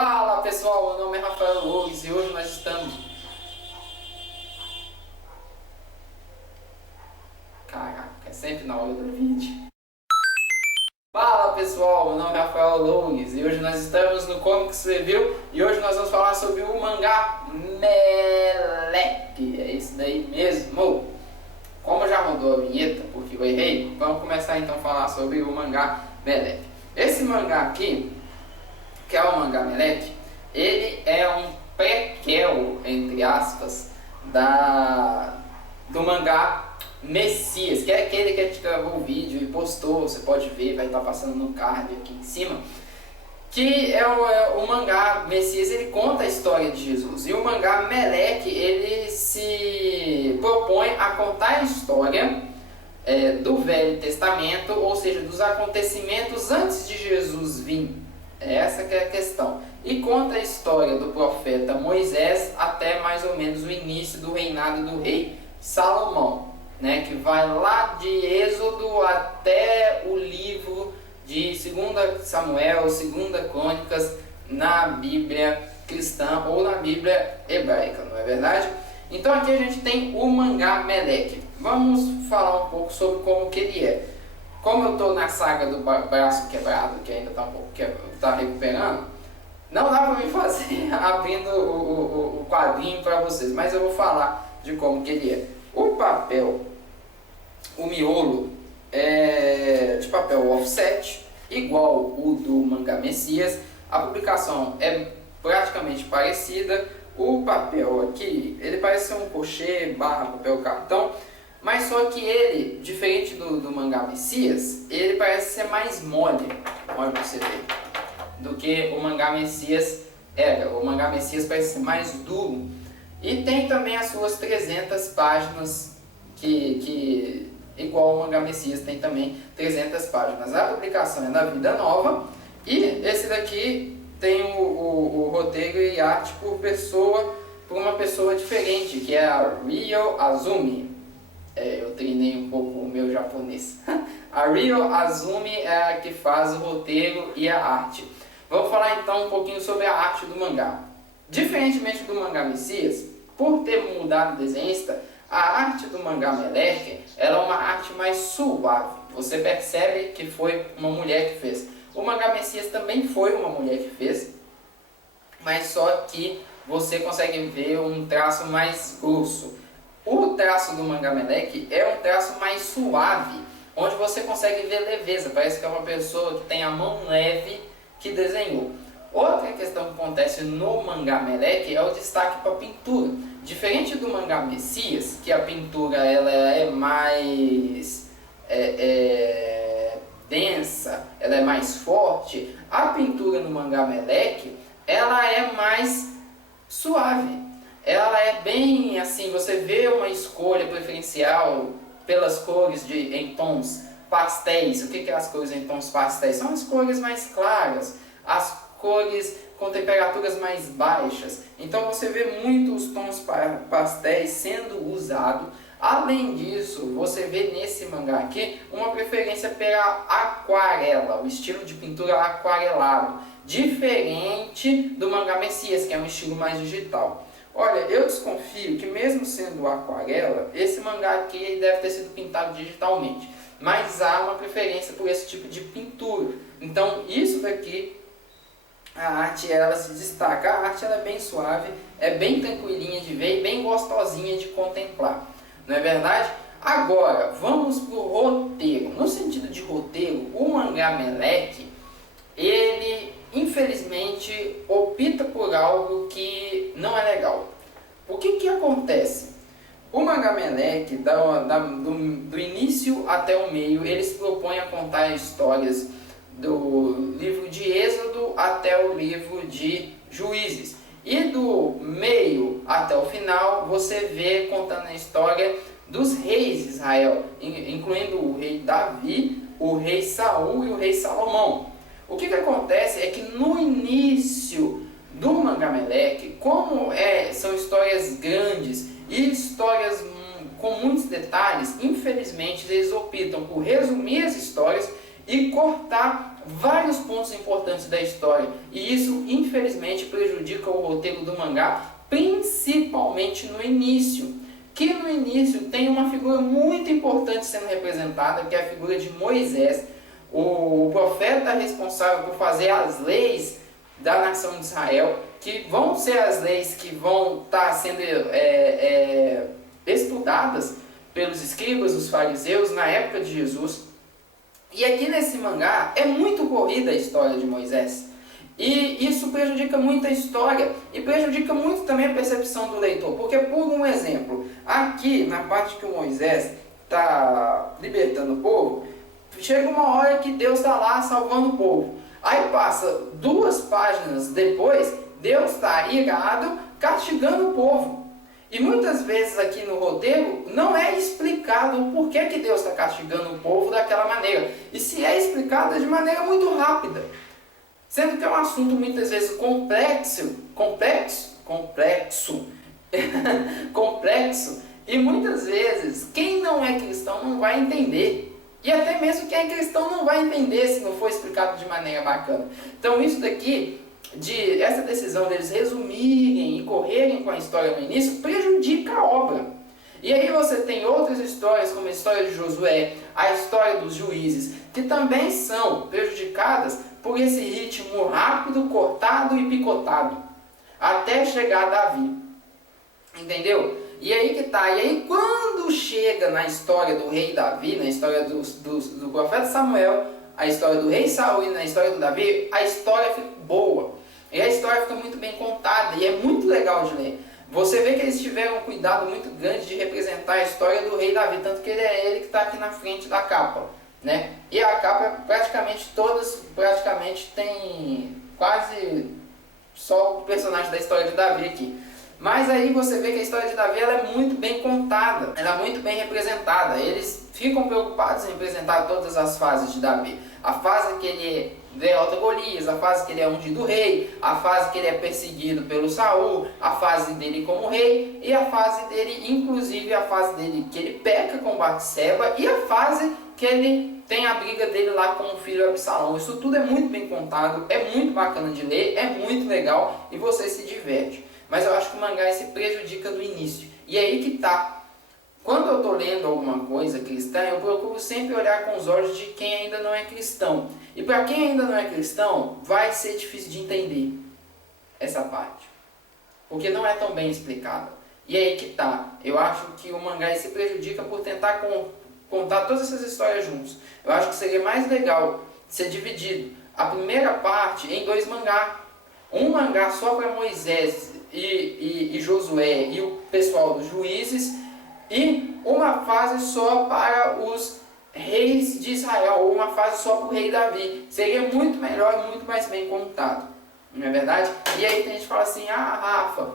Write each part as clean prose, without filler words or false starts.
Fala pessoal, meu nome é Rafael Loures e hoje nós estamos... Caraca, é sempre na hora do vídeo. Fala pessoal, meu nome é Rafael Loures e hoje nós estamos no Comics Review e hoje nós vamos falar sobre o mangá Meleque. É isso daí mesmo. Como já rodou a vinheta, porque eu errei, vamos começar então a falar sobre o mangá Meleque. Esse mangá aqui, que é o mangá Meleque, ele é um prequel, entre aspas, do mangá Messias, que é aquele que a gente gravou o vídeo e postou, você pode ver, vai estar passando no card aqui em cima, que é o mangá Messias. Ele conta a história de Jesus, e o mangá Meleque, ele se propõe a contar a história do Velho Testamento, ou seja, dos acontecimentos antes de Jesus vir. Essa que é a questão. E conta a história do profeta Moisés até mais ou menos o início do reinado do rei Salomão, né, que vai lá de Êxodo até o livro de 2 Samuel, 2 Crônicas, na Bíblia cristã ou na Bíblia hebraica, não é verdade? Então aqui a gente tem o mangá Meleque. Vamos falar um pouco sobre como que ele é. Como eu estou na saga do braço quebrado, que ainda está um pouco tá recuperando, não dá para me fazer abrindo o quadrinho para vocês, mas eu vou falar de como que ele é. O papel, o miolo é de papel offset, igual o do mangá Messias. A publicação é praticamente parecida. O papel aqui, ele parece ser um pochê barra papel cartão, mas só que ele, diferente do mangá Messias, ele parece ser mais mole, olha pra você ver, do que o mangá Messias era. O mangá Messias parece ser mais duro. E tem também as suas 300 páginas, que igual o mangá Messias tem também 300 páginas. A publicação é da Vida Nova, e esse daqui tem o roteiro e arte por uma pessoa diferente, que é a Ryo Azumi. Eu treinei um pouco o meu japonês. A Ryo Azumi é a que faz o roteiro e a arte. Vamos falar então um pouquinho sobre a arte do mangá. Diferentemente do mangá Messias, por ter mudado o desenhista, a arte do mangá Meleque, ela é uma arte mais suave. Você percebe que foi uma mulher que fez. O mangá Messias também foi uma mulher que fez, mas só que você consegue ver um traço mais grosso. O traço do mangá Meleque é um traço mais suave, onde você consegue ver leveza. Parece que é uma pessoa que tem a mão leve que desenhou. Outra questão que acontece no mangá Meleque é o destaque para a pintura. Diferente do mangá Messias, que a pintura ela é mais densa, ela é mais forte, a pintura no mangá Meleque ela é mais suave. Ela é bem assim, você vê uma escolha preferencial pelas cores em tons pastéis. O que é as cores em tons pastéis? São as cores mais claras, as cores com temperaturas mais baixas. Então você vê muitos tons pastéis sendo usados. Além disso, você vê nesse mangá aqui uma preferência pela aquarela, o estilo de pintura aquarelado, diferente do mangá Messias, que é um estilo mais digital. Olha, eu desconfio que mesmo sendo aquarela, esse mangá aqui deve ter sido pintado digitalmente, mas há uma preferência por esse tipo de pintura. Então isso daqui, a arte ela se destaca. A arte ela é bem suave, é bem tranquilinha de ver e bem gostosinha de contemplar, não é verdade? Agora, vamos para o roteiro. No sentido de roteiro, o mangá Meleque, ele infelizmente opta por algo que não é legal. O que acontece? O mangá Meleque, do início até o meio, ele se propõe a contar histórias do livro de Êxodo até o livro de Juízes. E do meio até o final, você vê contando a história dos reis de Israel, incluindo o rei Davi, o rei Saul e o rei Salomão. O que acontece é que no início do mangá Meleque, como são histórias grandes e histórias com muitos detalhes, infelizmente eles optam por resumir as histórias e cortar vários pontos importantes da história. E isso, infelizmente, prejudica o roteiro do mangá, principalmente no início. Que no início tem uma figura muito importante sendo representada, que é a figura de Moisés, o profeta responsável por fazer as leis da nação de Israel, que vão ser as leis que vão estar sendo estudadas pelos escribas, os fariseus, na época de Jesus. E aqui nesse mangá é muito corrida a história de Moisés. E isso prejudica muito a história e prejudica muito também a percepção do leitor. Porque, por um exemplo, aqui na parte que o Moisés está libertando o povo, chega uma hora que Deus está lá salvando o povo. Aí passa 2 páginas depois, Deus está irado, castigando o povo. E muitas vezes aqui no roteiro não é explicado o porquê que Deus está castigando o povo daquela maneira. E se é explicado é de maneira muito rápida. Sendo que é um assunto muitas vezes complexo, e muitas vezes quem não é cristão não vai entender. E até mesmo quem é cristão não vai entender se não for explicado de maneira bacana. Então isso daqui, essa decisão deles resumirem e correrem com a história no início, prejudica a obra. E aí você tem outras histórias, como a história de Josué, a história dos juízes, que também são prejudicadas por esse ritmo rápido, cortado e picotado, até chegar a Davi. Entendeu? E aí que tá. E aí quando chega na história do rei Davi, na história do profeta Samuel, a história do rei Saul e na história do Davi, a história fica boa. E a história fica muito bem contada e é muito legal de ler. Você vê que eles tiveram um cuidado muito grande de representar a história do rei Davi, tanto que ele que está aqui na frente da capa, né? E a capa praticamente tem quase só o personagem da história de Davi aqui. Mas aí você vê que a história de Davi ela é muito bem contada, ela é muito bem representada. Eles ficam preocupados em representar todas as fases de Davi. A fase que ele derrota Golias, a fase que ele é ungido rei, a fase que ele é perseguido pelo Saul, a fase dele como rei e a fase dele, inclusive a fase dele que ele peca com Batseba e a fase que ele tem a briga dele lá com o filho Absalão. Isso tudo é muito bem contado, é muito bacana de ler, é muito legal e você se diverte. Mas eu acho que o mangá se prejudica no início. E aí que tá. Quando eu estou lendo alguma coisa cristã, eu procuro sempre olhar com os olhos de quem ainda não é cristão. E para quem ainda não é cristão, vai ser difícil de entender essa parte. Porque não é tão bem explicada. E aí que tá. Eu acho que o mangá se prejudica por tentar contar todas essas histórias juntos. Eu acho que seria mais legal ser dividido a primeira parte em 2 mangás. Um mangá só para Moisés e Josué e o pessoal dos juízes, e uma fase só para os reis de Israel, ou uma fase só para o rei Davi. Seria muito melhor e muito mais bem contado, não é verdade? E aí tem gente que fala assim: ah, Rafa,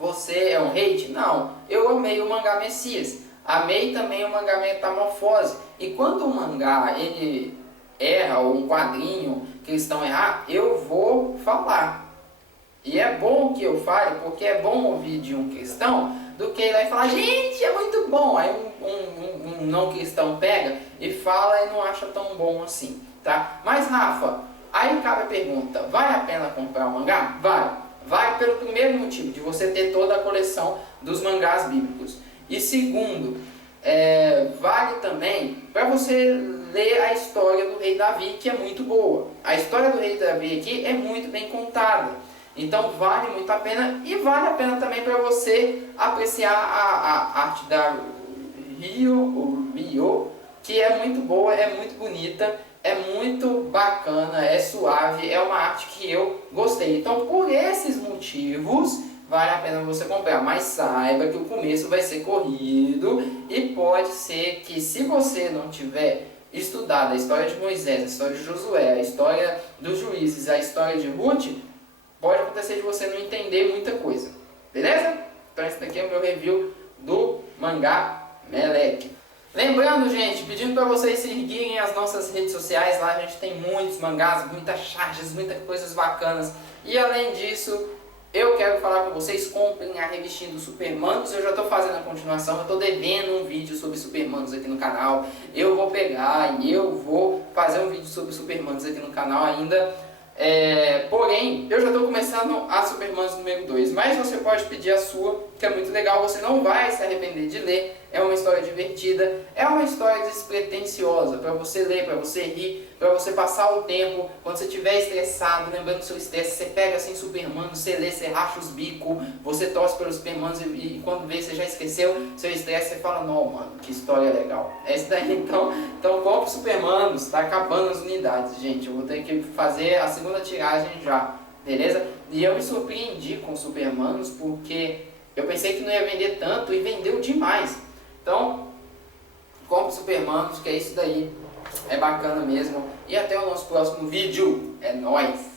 você é um hate? Não, eu amei o mangá Messias, amei também o mangá Metamorfose. E quando o mangá ele erra, ou um quadrinho cristão errar, eu vou falar. E é bom que eu fale, porque é bom ouvir de um cristão do que ele vai falar: gente, é muito bom. Aí um não cristão pega e fala e não acha tão bom assim, tá? Mas Rafa, aí cabe a pergunta: vale a pena comprar o mangá? Vale. Vale pelo primeiro motivo, de você ter toda a coleção dos mangás bíblicos. E segundo, vale também para você ler a história do rei Davi, que é muito boa. A história do rei Davi aqui é muito bem contada. Então vale muito a pena, e vale a pena também para você apreciar a arte da Ryo, que é muito boa, é muito bonita, é muito bacana, é suave, é uma arte que eu gostei. Então por esses motivos vale a pena você comprar, mas saiba que o começo vai ser corrido e pode ser que, se você não tiver estudado a história de Moisés, a história de Josué, a história dos juízes, a história de Ruth, pode acontecer de você não entender muita coisa, beleza? Então esse daqui é o meu review do mangá Meleque. Lembrando, gente, pedindo para vocês seguirem as nossas redes sociais, lá a gente tem muitos mangás, muitas charges, muitas coisas bacanas. E além disso, Eu quero falar com vocês, comprem a revistinha do Supermanos. Eu já estou fazendo a continuação, eu estou devendo um vídeo sobre Supermanos aqui no canal. Eu vou pegar e eu vou fazer um vídeo sobre Supermanos aqui no canal ainda. Porém, eu já estou começando a Supermanos número 2, mas você pode pedir a sua, que é muito legal, você não vai se arrepender de ler, é uma história divertida, é uma história despretensiosa, para você ler, para você rir, para você passar o tempo, quando você estiver estressado, lembrando do seu estresse, você pega assim Supermanos, você lê, você racha os bicos, você torce pelos Supermanos e quando vê, você já esqueceu seu estresse, você fala, não mano, que história legal. É isso daí, então compre Supermanos, tá acabando as unidades, gente, eu vou ter que fazer a segunda tiragem já, beleza? E eu me surpreendi com Supermanos porque eu pensei que não ia vender tanto e vendeu demais. Então, compre Supermanos, que é isso daí, é bacana mesmo. E até o nosso próximo vídeo, é nóis!